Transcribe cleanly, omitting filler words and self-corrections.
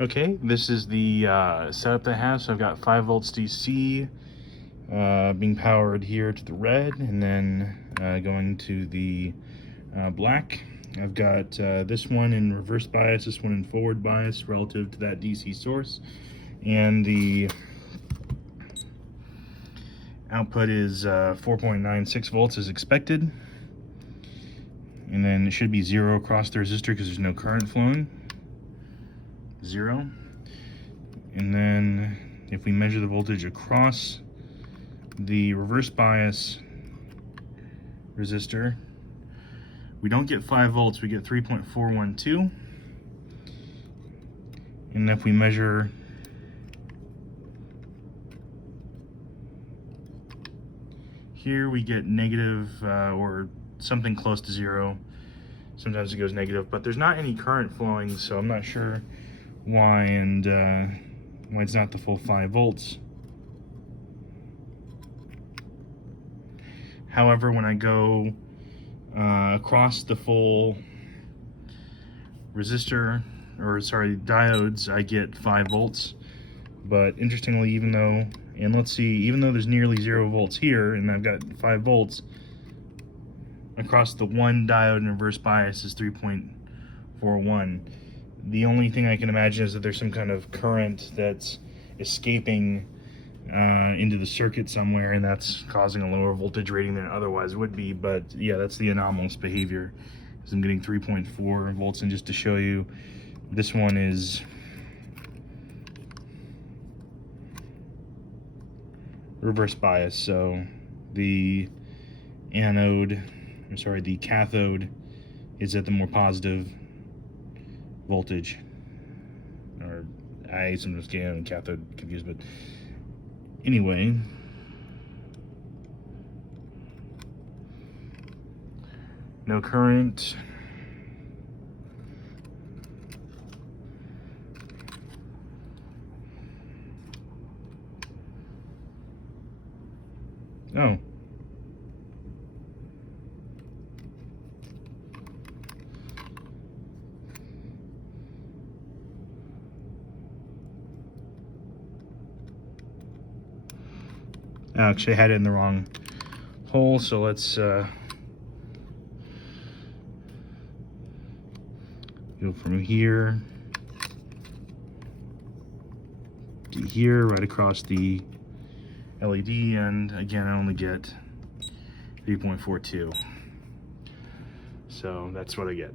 Okay, this is the setup that I have. So I've got 5 volts DC being powered here to the red, and then going to the black. I've got this one in reverse bias, this one in forward bias relative to that DC source, and the output is 4.96 volts as expected, and then it should be 0 across the resistor because there's no current flowing. 0. And then if we measure the voltage across the reverse bias resistor, we don't get 5 volts, we get 3.412. And if we measure here, we get negative or something close to 0. Sometimes it goes negative, but there's not any current flowing, so I'm not sure why, and why it's not the full 5 volts. However, when I go across the full resistor, or sorry, diodes, I get 5 volts. But interestingly, even though there's nearly 0 volts here, and I've got 5 volts, across the one diode in reverse bias is 3.41. The only thing I can imagine is that there's some kind of current that's escaping into the circuit somewhere, and that's causing a lower voltage rating than it otherwise would be. But yeah, that's the anomalous behavior, because I'm getting 3.4 volts. And just to show you, this one is reverse bias, so the the cathode is at the more positive voltage. Or I sometimes get anode and cathode confused, but anyway, no current. Oh. Actually, I had it in the wrong hole, so let's go from here to here, right across the LED, and again, I only get 3.42. So that's what I get.